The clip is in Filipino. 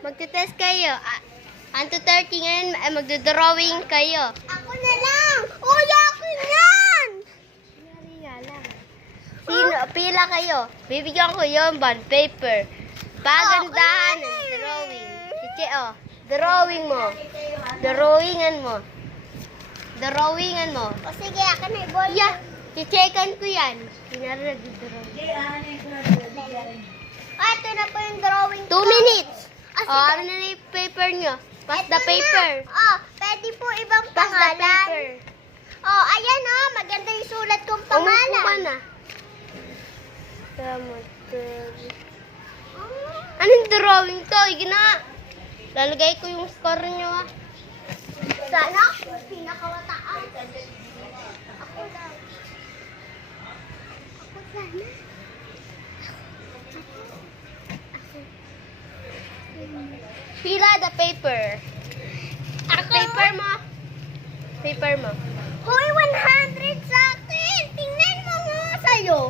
Magte-test kayo. Anto 30 ngayon, magdo-drawing kayo. Ako na lang. Uy, akin yan. Nari nga lang. Sino? Pila kayo. Bibigyan ko yung bond paper. Pagandahan ng drawing. Chiche, oh. Drawing mo. Drawingan mo. Drawingan mo. O sige, akin na i-ball. Yeah. Chichekan ko yan. Pinara nag-drawing. Ito na po yung drawing 2 minutes. Oh, ano na yung paper nyo? Pass the paper. Pwede po ibang Pass the pangalan. paper. Ayan maganda yung sulat kong Umupo ka pangalan. na. Anong drawing to? Igina. Lalagay ko yung score nyo, Sana, pinakawataas. Ako lang. Ako sana. Pila the paper. Paper mo. Paper mo. Hoy, 100 sa akin. Tingnan mo nga. Sa'yo.